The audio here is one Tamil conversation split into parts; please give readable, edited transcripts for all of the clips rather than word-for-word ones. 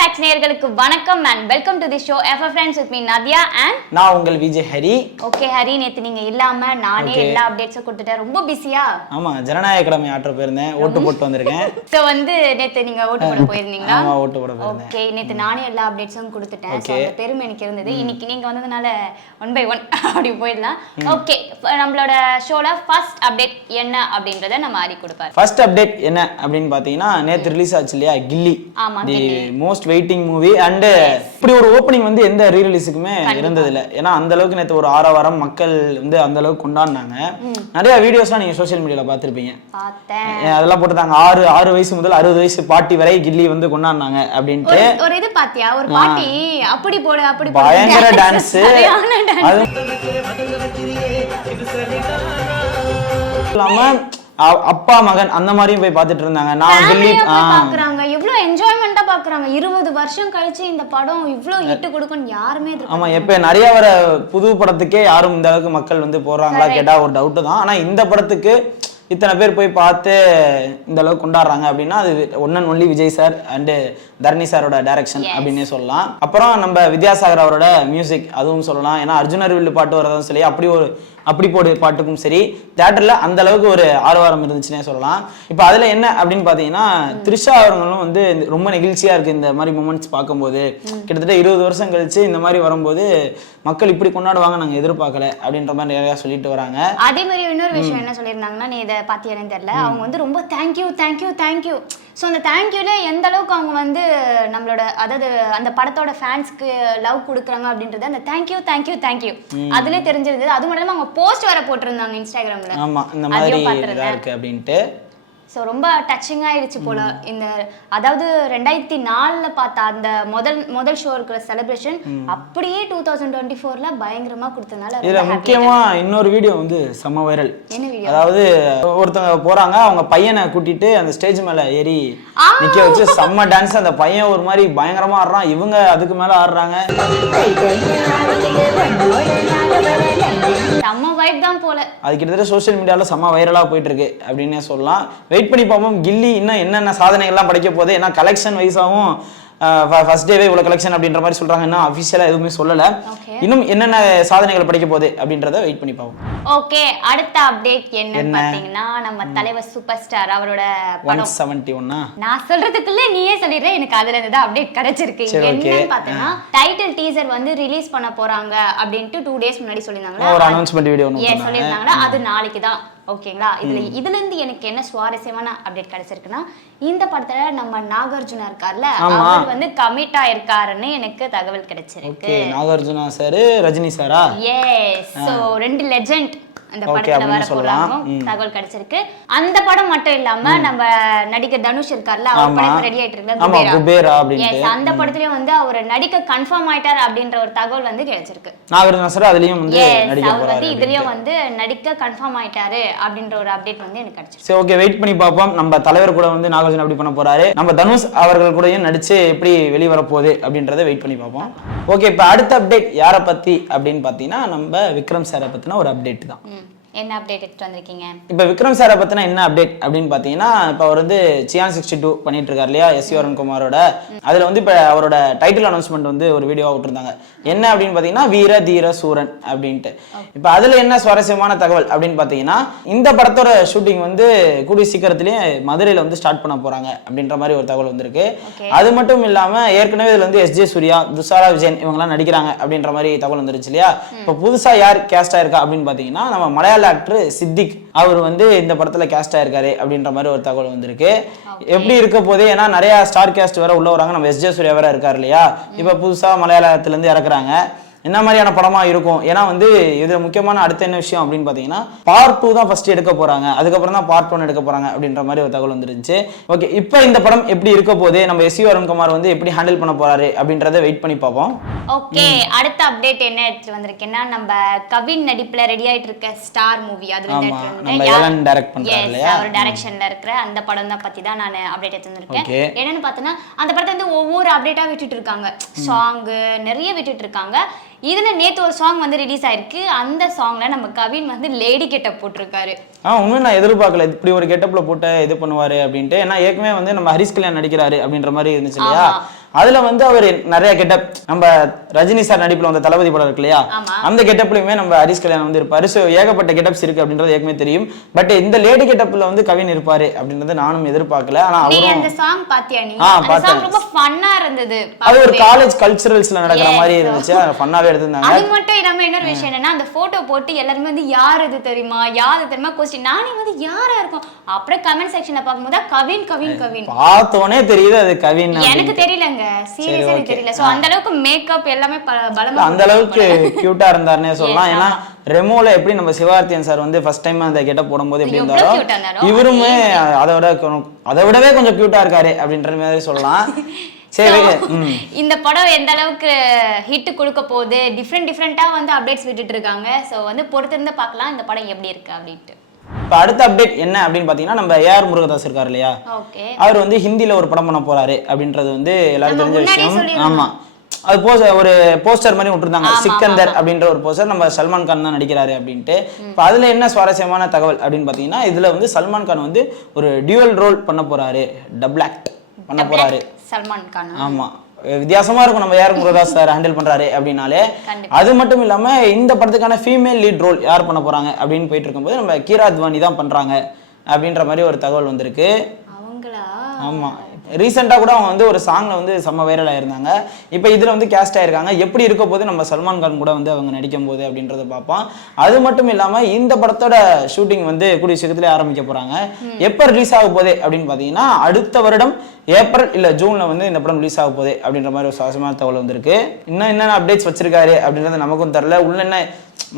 ஃபேக்ஸ் நேயர்களுக்கு வணக்கம் and welcome to the show FF Friends with me Nadia and நான் உங்கள் விஜய் ஹரி. ஓகே ஹரி, நேத்து நீங்க இல்லாம நானே எல்லா அப்டேட்ஸும் கொடுத்துட்டேன். ரொம்ப பிஸியா? ஆமா, ஜனநாயக கடமை ஆற்ற போயிருந்தேன். ஓட்டு போட்டு வந்திருக்கேன். சோ நேத்து நீங்க ஓட்டு போட போயிருந்தீங்களா? ஆமா, ஓட்டு போட போயிருந்தேன். ஓகே, நேத்து நானே எல்லா அப்டேட்ஸும் கொடுத்துட்டேன். சோ அந்த பெருமை எனக்கு இருந்தது. இன்னைக்கு நீங்க வந்ததனால 1 by 1 அப்படி போயிடலாம். ஓகே, நம்மளோட ஷோல ஃபர்ஸ்ட் அப்டேட் என்ன அப்படின்றத நம்ம ஹரி கொடுப்பாரு. ஃபர்ஸ்ட் அப்டேட் என்ன அப்படின்னு பாத்தீங்கன்னா, நேத்து ரிலீஸ் ஆச்சு இல்லையா கில்லி. ஆமா, the most waiting movie. And இப்படி ஒரு ஓப்பனிங் வந்து எந்த ரீ ரிலீஸுக்குமே இருந்தது இல்ல. ஏன்னா அந்த அளவுக்கு நேத்து ஒரு 6 வாரம் மக்கள் வந்து அந்த அளவுக்கு கொண்டாடினாங்க. நிறைய வீடியோஸ்லாம் நீங்க சோஷியல் மீடியால பாத்திருப்பீங்க. அதெல்லாம் போட்டுட்டாங்க. 6 வயசு முதல் 60 வயசு பாட்டி வரை கில்லி வந்து கொண்டாடினாங்க அப்படின்ட்டு. ஒரு இது பாத்தியா, ஒரு பாட்டி அப்படி போடு அப்படி போடு பயங்கர டான்ஸ். அது இல்லாம அப்பா மகன் அந்த மாதிரியும் போய் பாத்துட்டு இருந்தாங்க. நான் கில்லி பாக்குறாங்க, இவ்ளோ என்ஜாய்மெண்டா பாக்குறாங்க. 20 வருஷம் கழிச்சு இந்த படம் இவ்ளோ ஹிட் கொடுக்கும் யாருமே எதிர்பார்க்கல. ஆமா, எப்ப நிறைய வர புது படத்துக்கே யாரும் இந்த அளவுக்கு மக்கள் வந்து போறாங்களா கேட்டா ஒரு டவுட் தான். ஆனா இந்த படத்துக்கு இத்தனை பேர் போய் பார்த்து இந்த அளவுக்கு கொண்டாடுறாங்க அப்படின்னா அது one and only Vijay sir and Dharani சாரோட டைரக்ஷன் அப்படின்னே சொல்லலாம். அப்புறம் நம்ம வித்யாசாகர் அவரோட மியூசிக் அதுவும் சொல்லலாம். ஏன்னா அர்ஜுனர் வில்லு பாட்டு வரதும் சரி, அப்படி போடு பாட்டுக்கும் சரி தியேட்டர்ல அந்த அளவுக்கு ஒரு ஆர்வம் இருந்துச்சுன்னே சொல்லலாம். இப்போ அதுல என்ன அப்படின்னு பாத்தீங்கன்னா, த்ரிஷா அவர்களும் வந்து ரொம்ப நெகிழ்ச்சியா இருக்கு இந்த மாதிரி மூமெண்ட்ஸ் பார்க்கும்போது. கிட்டத்தட்ட 20 வருஷம் கழிச்சு இந்த மாதிரி வரும்போது மக்கள் இப்படி கொண்டாடுவாங்க நாங்க எதிர்பார்க்கல அப்படின்ற மாதிரி நிறைய சொல்லிட்டு வராங்க. அதே மாதிரி இன்னொரு விஷயம் என்ன சொல்லியிருந்தாங்கன்னா, நீ இதை பாத்தியானு தெரியல, அவங்க வந்து ரொம்ப தேங்க்யூ. ஸோ அந்த தேங்க்யூல எந்த அளவுக்கு அவங்க வந்து நம்மளோட அதாவது அந்த படத்தோட ஃபேன்ஸ்க்கு லவ் கொடுக்குறாங்க அப்படின்றது அந்த தேங்க்யூ அதுல தெரிஞ்சிருந்தது. அது மட்டும் இல்லாம அவங்க போஸ்ட் வர போட்டிருந்தாங்க இன்ஸ்டாகிராம்ல. ஆமா, இந்த மாதிரி இருக்கு அப்படின்ட்டு. ஸோ ரொம்ப டச்சிங் ஆயிடுச்சு போல. இந்த அதாவது 2004 பார்த்த அந்த முதல் ஷோ இருக்கிற செலிப்ரேஷன் அப்படியே 2024ல பயங்கரமா கொடுத்தனால இதுல முக்கியமா இன்னொரு வீடியோ வந்து செம்ம வைரல். என்ன வீடியோ? அதாவது ஒருத்தவங்க போறாங்க, அவங்க பையனை கூட்டிட்டு அந்த ஸ்டேஜ் மேல ஏறி நிக்க வச்சு செம்ம டான்ஸ். அந்த பையன் ஒரு மாதிரி பயங்கரமா ஆடுறான், இவங்க அதுக்கு மேல ஆடுறாங்க. செம்ம வைப் தான் போல. அது கிட்டத்தட்ட சோசியல் மீடியால செம்ம வைரலா போயிட்டு இருக்கு அப்படின்னே சொல்லலாம். வெயிட் பண்ணி பார்ப்போம் கில்லி இன்னும் என்னென்ன சாதனைகள்லாம் படைக்க போகுது. ஏன்னா கலெக்ஷன் வைஸாவும் ஃபர்ஸ்ட் டேவே இவ்வளவு கலெக்ஷன் அப்படின்ற மாதிரி சொல்றாங்க. இன்னும் அஃபிஷியலா எதுவுமே சொல்லல. இன்னும் என்னென்ன சாதனைகள் படைக்க போகுது அப்படின்றத வெயிட் பண்ணி பார்ப்போம். ஓகே, அடுத்த அப்டேட் என்ன பாத்தீங்கன்னா, நம்ம தலைவர் சூப்பர் ஸ்டார் அவரோட படம் 171. நான் சொல்றதுக்குள்ள நீயே சொல்லிடுற, எனக்கு அதுல இருந்து அப்டேட் கிடைச்சிருக்கு. என்னன்னு பாத்தீங்கன்னா, டைட்டில் டீசர் வந்து ரிலீஸ் பண்ண போறாங்க அப்படின்ட்டு 2 days முன்னாடி சொல்லிருந்தாங்க. ஒரு அனௌன்ஸ்மென்ட் வீடியோ சொல்லிருந்தாங்க. அது நாளைக்கு தான். ஓகேங்களா? இதுல இருந்து எனக்கு என்ன சுவாரஸ்யமான அப்டேட் கிடைச்சிருக்குன்னா, இந்த படத்துல நம்ம நாகார்ஜுனா இருக்கார்ல, அவர் வந்து கமிட் ஆயிருக்காருன்னு எனக்கு தகவல் கிடைச்சிருக்கு. நாகார்ஜுனா சார், ரஜினி சாரா? எஸ். சோ 2 லெஜெண்ட் அந்த படத்துல வர போறாங்க தகவல் கிடைச்சிருக்கு. அந்த படம் மட்டும் இல்லாம நம்ம நடிகர் தனுஷ் இருக்கார்ல, அவர் படம் ரெடி ஆயிட்டு இருக்கு குபேரா அப்படினு. எஸ், அந்த படத்துலயும் வந்து அவர் நடிக்க கன்ஃபார்ம் ஆயிட்டார் அப்படின்ற ஒரு தகவல் வந்து கிடைச்சிருக்கு. நாகார்ஜுனா சார் அதுலயும் வந்து நடிக்க போறாரு. அவர் வந்து இதுலயும் வந்து நடிக்க கன்ஃபார்ம் ஆயிட்டாரு அப்படின்ற ஒரு அப்டேட் வந்து எனக்கு கிடைச்சிருக்கு. சரி, ஓகே, வெயிட் பண்ணி பாப்போம். நம்ம தலைவர் கூட வந்து நாகார்ஜுனா எப்படி பண்ண போறாரு, நம்ம தனுஷ் அவர்கள் கூடயும் நடிச்சு எப்படி வெளிய வர போகுது அப்படின்றத வெயிட் பண்ணி பாப்போம். ஓகே, இப்போ அடுத்த அப்டேட் யார பத்தி அப்படின்னு பாத்தீங்கன்னா, நம்ம விக்ரம் சாரை பத்தின ஒரு அப்டேட் தான். என்ன அப்டேட் எடுத்து வந்திருக்கீங்க? இப்போ விக்ரம் சாரை பத்தின என்ன அப்டேட் அப்படின்னு பாத்தீங்கன்னா, இப்போ அவர் வந்து சியான் 62 பண்ணிட்டு இருக்காரு இல்லையா, எஸ் வி குமாரோட. அதுல வந்து இப்போ அவரோட டைட்டில் அனௌன்ஸ்மெண்ட் வந்து ஒரு வீடியோவா விட்டுருந்தாங்க. என்ன அப்படின்னு பாத்தீங்கன்னா, வீர தீர சூரன் அப்படின்ட்டு. இப்போ அதுல என்ன சுவாரஸ்யமான தகவல் அப்படின்னு பாத்தீங்கன்னா, இந்த படத்தோட ஷூட்டிங் வந்து கூடிய சீக்கிரத்திலேயே மதுரையில வந்து ஸ்டார்ட் பண்ண போறாங்க அப்படின்ற மாதிரி ஒரு தகவல் வந்திருக்கு. அது மட்டும் இல்லாம ஏற்கனவே இதுல வந்து எஸ்.ஜே. சூர்யா, துஷாரா விஜயன் இவங்கெல்லாம் நடிக்கிறாங்க அப்படின்ற மாதிரி தகவல் வந்துருச்சு இல்லையா. இப்போ புதுசா யார் கேஸ்ட் ஆயிருக்கா அப்படின்னு பாத்தீங்கன்னா, நம்ம மலையாள ஆக்டர் சித்திக் அவர் வந்து இந்த படத்துல கேஸ்ட் ஆயிருக்காரு அப்படின்ற மாதிரி ஒரு தகவல் வந்திருக்கு. எப்படி இருக்க போதே, ஏன்னா நிறைய ஸ்டார் கேஸ்ட் வேற உள்ள வராங்க. நம்ம எஸ்.ஜே. சூர்யா வேற இருக்காரு இல்லையா. இப்ப புதுசா மலையாளத்துல இருந்து இறக்குறாங்க. என்ன மாதிரியான படமா இருக்கும்? ஏன்னா வந்து இதுல முக்கியமான அடுத்த என்ன விஷயம் அப்படின்னு பாத்தீங்கன்னா, பார்ட் 2 தான் ஃபர்ஸ்ட் எடுக்க போறாங்க, அதுக்கப்புறம் தான் பார்ட் 1 எடுக்க போறாங்க அப்படின்ற மாதிரி ஒரு தகவல் வந்துருந்துச்சு. ஓகே, இப்போ இந்த படம் எப்படி இருக்க போதே, நம்ம எஸ் வி குமார் வந்து எப்படி ஹேண்டில் பண்ண போறாரு அப்படின்றத வெயிட் பண்ணி பார்ப்போம். ஓகே, அடுத்த அப்டேட் என்ன எடுத்து வந்திருக்கேன்னா, நம்ம கவின் நடிப்புல ரெடி ஆயிட்டு இருக்க ஸ்டார் மூவி அது வந்து டைரக்ட் பண்றாரு இல்லையா, அவர் டைரக்ஷன்ல இருக்கிற அந்த படம் தான் பத்தி தான் நான் அப்டேட் எடுத்து வந்திருக்கேன். என்னன்னு பார்த்தனா, அந்த படத்தை வந்து ஒவ்வொரு அப்டேட்டா விட்டுட்டு இருக்காங்க. சாங் நிறைய விட்டுட்டு இருக்காங்க. இதுல நேத்து ஒரு சாங் வந்து ரிலீஸ் ஆயிருக்கு. அந்த சாங்ல நம்ம கவின் வந்து லேடி கெட்டப் போட்டிருக்காரு. உண்மையை நான் எதிர்பார்க்கல இப்படி ஒரு கெட்டப்ல போட்டு இது பண்ணுவாரு அப்படின்ட்டு. ஏன்னா ஏற்கனவே வந்து நம்ம ஹரிஷ் கல்யாண் நடிக்கிறாரு அப்படின்ற மாதிரி இருந்துச்சு இல்லையா. அதுல வந்து அவர் நிறைய கெட்டப், நம்ம ரஜினி சார் நடிப்புல வந்த தளபதி படம் இருக்கு இல்லையா, அந்த கெட்டப்லயுமே நம்ம ஹரிஷ் கல்யாணம் வந்து இருப்பாரு. ஸோ ஏகப்பட்ட கெட்டப்ஸ் இருக்கு அப்படின்றது ஏற்கனவே தெரியும். பட் இந்த லேடி கெட்டப்ல வந்து கவின் இருப்பாரு அப்படின்றது நானும் எதிர்பார்க்கல. ஆனா அவரும் அந்த சாங் பாத்தியா நீ? அந்த சாங் ரொம்ப ஃபன்னா இருந்தது. அது ஒரு காலேஜ் கல்ச்சரல்ஸ்ல நடக்கிற மாதிரி இருந்துச்சு. ஃபன்னாவே எடுத்திருந்தாங்க. அது மட்டும் இல்லாம இன்னொரு விஷயம் என்னன்னா, அந்த போட்டோ போட்டு எல்லாருமே வந்து யார் இது தெரியுமா யார் இது தெரியுமா கொஸ்டின். நானே வந்து யாரா இருக்கும், அப்புறம் கமெண்ட் செக்ஷன்ல பாக்கும்போது கவின் கவின் கவின் பார்த்தோனே தெரியுது அது கவின். எனக்கு தெரியலங்க, சீரியஸா தெரியல. சோ அந்த அளவுக்கு மேக்கப் எல்லாமே பலமா, அந்த அளவுக்கு கியூட்டா இருந்தாருன்னே சொல்லலாம். ஏன்னா ரெமோல எப்படி நம்ம சிவகார்த்தியன் சார் வந்து ஃபர்ஸ்ட் டைம் அந்த கெட்டப் போடும்போது எப்படி இருந்தாரோ இவருமே அதை விடவே கொஞ்சம் கியூட்டா இருக்காரு அப்படின்ற மாதிரி சொல்லலாம். சரி, இந்த படம் எந்த அளவுக்கு ஹிட் கொடுக்க போகுது, டிஃப்ரெண்டா வந்து அப்டேட்ஸ் விட்டுட்டு இருக்காங்க. சோ வந்து பொறுத்திருந்து பார்க்கலாம் இந்த படம் எப்படி இருக்கு அப்படின்ட்டு. இப்போ அடுத்த அப்டேட் என்ன அப்படின்னு பாத்தீங்கன்னா, நம்ம ஏஆர் முருகதாஸ் இருக்காரு இல்லையா, அவர் வந்து ஹிந்தில ஒரு படம் பண்ண போறாரு அப்படின்றது வந்து எல்லாரும் தெரிஞ்ச விஷயம். ஆமா, அது ஒரு போஸ்டர் மாதிரி விட்டுருந்தாங்க, சிக்கந்தர் அப்படின்ற ஒரு போஸ்டர். நம்ம சல்மான் கான் தான் நடிக்கிறாரு அப்படின்ட்டு. இப்போ அதுல என்ன சுவாரஸ்யமான தகவல் அப்படின்னு பாத்தீங்கன்னா, இதுல வந்து சல்மான் கான் வந்து ஒரு டியூவல் ரோல் பண்ண போறாரு, டபுள் ஆக்ட் பண்ண போறாரு சல்மான் கான். ஆமா, வித்தியாசமா இருக்கும் நம்ம ஏஆர் முருகதாஸ் சார் ஹேண்டில் பண்றாரு அப்படின்னாலே. அது மட்டும் இல்லாம இந்த படத்துக்கான ஃபீமேல் லீட் ரோல் யார் பண்ண போறாங்க அப்படின்னு போயிட்டு இருக்கும்போது நம்ம கீரா அத்வானி தான் பண்றாங்க அப்படின்ற மாதிரி ஒரு தகவல் வந்திருக்கு. ஆமா, ரீசெண்டா கூட அவங்க வந்து ஒரு சாங்ல வந்து செம்ம வைரல் ஆயிருந்தாங்க. இப்போ இதுல வந்து கேஸ்ட் ஆயிருக்காங்க. எப்படி இருக்க போது நம்ம சல்மான் கான் கூட வந்து அவங்க நடிக்கும் போது அப்படின்றத பார்ப்போம். அது மட்டும் இல்லாம இந்த படத்தோட ஷூட்டிங் வந்து கூடிய சீக்கிரத்துல ஆரம்பிக்க போறாங்க. எப்ப ரிலீஸ் ஆக போகுது அப்படின்னு பாத்தீங்கன்னா, அடுத்த வருடம் ஏப்ரல் இல்ல ஜூன்ல வந்து இந்த படம் ரிலீஸ் ஆக போகுது அப்படின்ற மாதிரி ஒரு சுவாரஸ்யமான தகவல் வந்திருக்கு. இன்னும் என்னென்ன அப்டேட்ஸ் வச்சிருக்காரு அப்படின்றது நமக்கும் தெரியல. உள்ள என்ன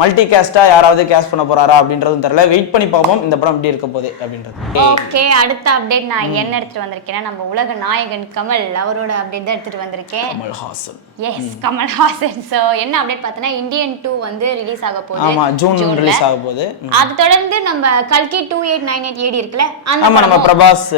மல்டி கேஸ்டா யாராவது கேஸ்ட் பண்ண போறாரா அப்படின்றதும் தெரியல. வெயிட் பண்ணி பார்ப்போம் இந்த படம் எப்படி இருக்க போகுது அப்படின்றது. ஓகே, அடுத்த அப்டேட் நான் என்ன எடுத்துட்டு வந்திருக்கேன்னா, நம்ம உலக நாயகன் கமல் அவரோட அப்டேட் தான் எடுத்துட்டு வந்திருக்கேன். கமல்ஹாசன். எஸ், கமல்ஹாசன். சோ என்ன அப்டேட் பார்த்தனா, இந்தியன் 2 வந்து ரிலீஸ் ஆக போகுது. ஆமா, ஜூன் ரிலீஸ் ஆக போகுது. அது தொடர்ந்து நம்ம கல்கி 2898 AD இருக்குல, ஆமா நம்ம பிரபாஸ்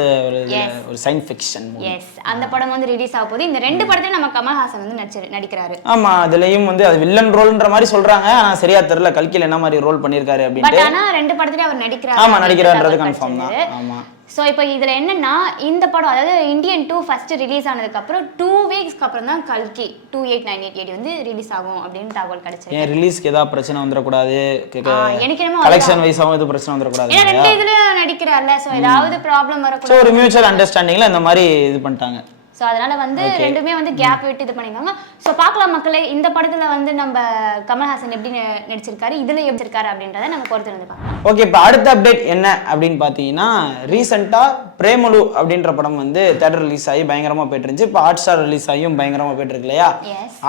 ஒரு சயின்ஸ் ஃபிக்ஷன் மூவி. எஸ், அந்த படம் வந்து ரிலீஸ் ஆக போகுது. இந்த ரெண்டு படத்தையும் நம்ம கமல்ஹாசன் வந்து நடிக்கிறாரு. ஆமா, அதுலயும் வந்து அது வில்லன் ரோல்ன்ற மாதிரி சொல்றாங்க. ஆனா சரியா தெரியல கல்கில என்ன மாதிரி ரோல் பண்ணிருக்காரு அப்படின்னு. பட் ஆனா ரெண்டு படத்துலயும் அவர் நடிக்கிறாரு. ஆமா, நடிக்கிறாருன்றது கன்ஃபார்ம் தான். ஆமா. சோ இப்போ இதுல என்னன்னா, இந்த படம் அதாவது இந்தியன் 2 ஃபர்ஸ்ட் ரிலீஸ் ஆனதுக்கு அப்புறம் 2 வீக்ஸ்க்கு அப்புறம் தான் கல்கி 2898 AD வந்து ரிலீஸ் ஆகும் அப்படின்னு தகவல் கிடைச்சிருக்கு. ஏன் ரிலீஸ்க்கு ஏதாவது பிரச்சனை வந்துட கூடாது, எனக்கு என்னமோ கலெக்ஷன் வைஸாவும் இது பிரச்சனை வந்துட கூடாது. ஏன்னா ரெண்டு இதுல நடிக்கிறார்ல, சோ ஏதாவது ப்ராப்ளம் வர கூடாது. சோ ஒரு மியூச்சுவல் அண்டர்ஸ்டாண்டிங்ல இந்த மாதிரி இது பண்ணிட்டாங்க. சோ அதனால வந்து ரெண்டுமே வந்து கேப் விட்டு இது பண்ணிருக்காங்க. சோ பார்க்கலாம் மக்களே, இந்த படத்துல வந்து நம்ம கமல்ஹாசன் எப்படி நடிச்சிருக்காரு, இதுல எப்படி இருக்காரு அப்படின்றத நம்ம பொறுத்து இருந்து பார்க்கலாம். ஓகே, இப்போ அடுத்த அப்டேட் என்ன அப்படின்னு பாத்தீங்கன்னா, ரீசெண்டா பிரேமலு அப்படின்ற படம் வந்து தியேட்டர் ரிலீஸ் ஆகி பயங்கரமா போயிட்டு இருந்துச்சு. இப்போ ஹாட் ஸ்டார் ரிலீஸ் ஆகியும் பயங்கரமா போயிட்டு இருக்கு இல்லையா.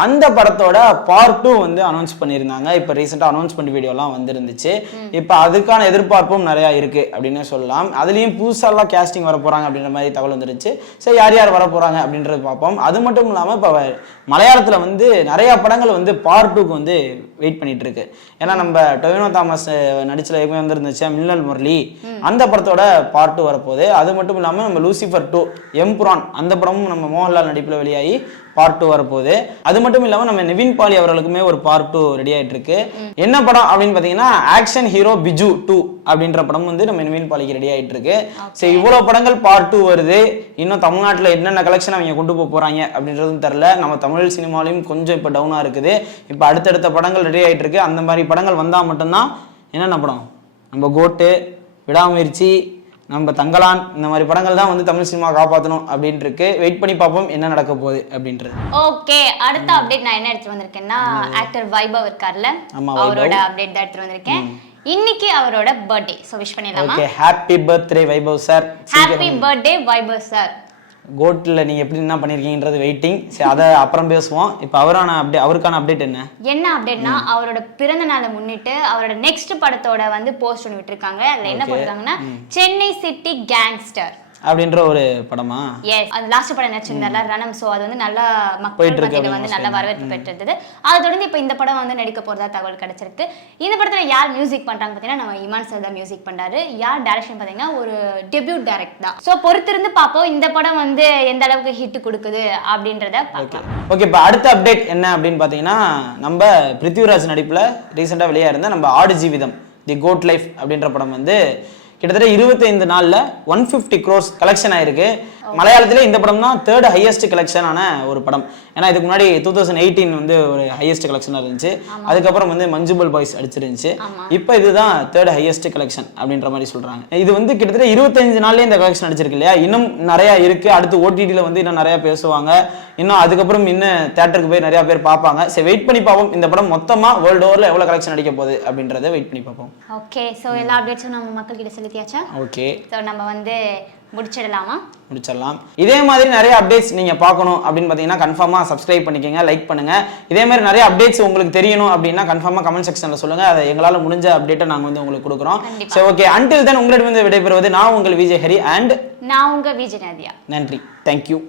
அந்த படத்தோட பார்ட் 2 வந்து அனௌன்ஸ் பண்ணியிருந்தாங்க. இப்போ ரீசெண்டா அனௌன்ஸ்மெண்ட் வீடியோலாம் வந்துருந்துச்சு. இப்போ அதுக்கான எதிர்பார்ப்பும் நிறைய இருக்கு அப்படின்னு சொல்லலாம். அதுலயும் புதுசாலாம் கேஸ்டிங் வர போறாங்க அப்படின்ற மாதிரி தகவல் வந்துருச்சு. சரி, யார் யார் வர போறாங்க அப்படின்றது பார்ப்போம். அது மட்டும் இல்லாம இப்போ மலையாளத்துல வந்து நிறைய படங்கள் வந்து பார்ட் 2க்கு வந்து வெயிட் பண்ணிட்டு இருக்கு. ஏன்னா நம்ம டொவினோ தாமஸ் நடிச்சல வந்துருந்துச்சு மின்னல் முரளி, அந்த படத்தோட பார்ட் 2 வரப்போகுது. அது மட்டும் இல்லாம நம்ம லூசிஃபர் 2 எம்புரான் அந்த படமும் நம்ம மோகன்லால் நடிப்புல வெளியாகி பார்ட் 2 வரப்போகுது. அது மட்டும் இல்லாம நம்ம நிவின் பாலி அவர்களுக்குமே ஒரு பார்ட் 2 ரெடி ஆயிட்டு இருக்கு. என்ன படம் அப்படின்னு பாத்தீங்கன்னா, ஆக்ஷன் ஹீரோ பிஜு 2 அப்படின்ற படம் வந்து நம்ம நிவின் பாலிக்கு ரெடி ஆயிட்டு இருக்கு. சரி, இவ்வளவு படங்கள் பார்ட் 2 வருது. இன்னும் தமிழ்நாட்டுல என்னென்ன கலெக்ஷன் அவங்க கொண்டு போக போறாங்க அப்படின்றதும் தெரியல. நம்ம தமிழ் சினிமாலையும் கொஞ்சம் இப்ப டவுனா இருக்குது. இப்ப அடுத்தடுத்த படங்கள் ரெடி ஆயிட்டு இருக்கு. அந்த மாதிரி படங்கள் வந்தா மட்டும்தான் என்னென்ன படம், நம்ம கோட்டு, விடாமுயற்சி, நம்ம தங்கலான், இந்த மாதிரி படங்கள் தான் வந்து தமிழ் சினிமா காப்பாற்றணும் அப்படின்னு இருக்கு. வெயிட் பண்ணி பார்ப்போம் என்ன நடக்க போகுது அப்படின்றது. ஓகே, அடுத்த அப்டேட் நான் என்ன எடுத்து வந்திருக்கேன்னா, ஆக்டர் வைபவ் இருக்கார்ல, அவரோட அப்டேட் தான் எடுத்து வந்திருக்கேன். இன்னைக்கு அவரோட பர்த்டே. சோ விஷ் பண்ணிடலாமா? Okay, happy birthday Vaibhav sir. Happy birthday Vaibhav sir. கோட்ல நீங்க எப்படி என்ன பண்ணிருக்கீங்கன்றது வெயிட்டிங். சரி, அத அப்புறம் பேசுவோம். இப்போ அவருக்கான அப்டேட் என்ன அப்டேட்னா, அவரோட பிறந்த நாளை முன்னிட்டு அவரோட நெக்ஸ்ட் படத்தோட வந்து போஸ்ட் ஒன்று விட்டுருக்காங்க. அதுல என்ன போட்டிருக்காங்கன்னா, சென்னை சிட்டி கேங்ஸ்டர் அப்படின்ற ஒரு படமா? எஸ், அது லாஸ்ட் படம் நடிச்சிருந்தால ரணம். சோ அது வந்து நல்ல மக்கள் மத்தியில வந்து நல்ல வரவேற்பு பெற்றிருந்தது. அதை தொடர்ந்து இப்போ இந்த படம் வந்து நடிக்க போறதா தகவல் கிடைச்சிருக்கு. இந்த படத்துல யார் மியூசிக் பண்றாங்க பாத்தீங்கன்னா, நம்ம இமான் சார் தான் மியூசிக் பண்றாரு. யார் டைரக்ஷன் பாத்தீங்கன்னா, ஒரு டெபியூட் டைரக்ட் தான். சோ பொறுத்திருந்து பாப்போம் இந்த படம் வந்து எந்த அளவுக்கு ஹிட் கொடுக்குது அப்படின்றத பார்க்கலாம். ஓகே, இப்போ அடுத்த அப்டேட் என்ன அப்படின்னு பாத்தீங்கன்னா, நம்ம பிருத்திவிராஜ் நடிப்புல ரீசெண்டா வெளியா இருந்த நம்ம ஆடு ஜீவிதம் தி கோட் லைஃப் அப்படின்ற படம் வந்து கிட்டத்தட்ட 25 நாள்ல 150 crores கலெக்ஷன் ஆயிருக்கு. மலையாளத்திலே இந்த படம் தான் 3rd ஹையஸ்ட் கலெக்ஷனான ஒரு படம். ஏன்னா இதுக்கு முன்னாடி 2018 வந்து ஒரு ஹையஸ்ட் கலெக்ஷனாக இருந்துச்சு. அதுக்கப்புறம் வந்து மஞ்சுபல் பாய்ஸ் அடிச்சிருந்துச்சு. இப்போ இதுதான் 3rd ஹையஸ்ட் கலெக்ஷன் அப்படின்ற மாதிரி சொல்றாங்க. இது வந்து கிட்டத்தட்ட 25 நாள்லயே இந்த கலெக்ஷன் அடிச்சிருக்கு இல்லையா. இன்னும் நிறைய இருக்கு. அடுத்து ஓடிடியில் வந்து இன்னும் நிறைய பேசுவாங்க. இன்னும் அதுக்கப்புறம் இன்னும் தியேட்டருக்கு போய் நிறைய பேர் பார்ப்பாங்க. சரி, வெயிட் பண்ணி பார்ப்போம் இந்த படம் மொத்தமா வேர்ல்டு ஓவர்ல எவ்வளவு கலெக்ஷன் அடிக்க போகுது அப்படின்றத வெயிட் பண்ணி பார்ப்போம். ஓகே, ஸோ எல்லா அப்டேட்ஸும் நம்ம மக்கள் கிட்ட செலுத்தியாச்சா? ஓகே, ஸோ நம்ம வந்து முடிச்சிடலாம். இதே மாதிரி நிறைய அப்டேட்ஸ் நீங்க பார்க்கணும் அப்படின்னு பாத்தீங்கன்னா கன்ஃபார்மா சப்ஸ்கிரைப் பண்ணிக்கங்க, லைக் பண்ணுங்க. இதே மாதிரி நிறைய அப்டேட்ஸ் உங்களுக்கு தெரியணும் அப்படின்னா கன்ஃபார்மா கமெண்ட் செக்ஷன்ல சொல்லுங்க. அதை எங்களால முடிஞ்ச அப்டேட்டை நாங்க வந்து உங்களுக்கு கொடுக்குறோம். சரி, ஓகே, until then உங்களிடம் விடைபெறுவது நான் உங்கள் விஜய் ஹரி அண்ட் நான் உங்க விஜய் நதியா. நன்றி, தேங்க்யூ.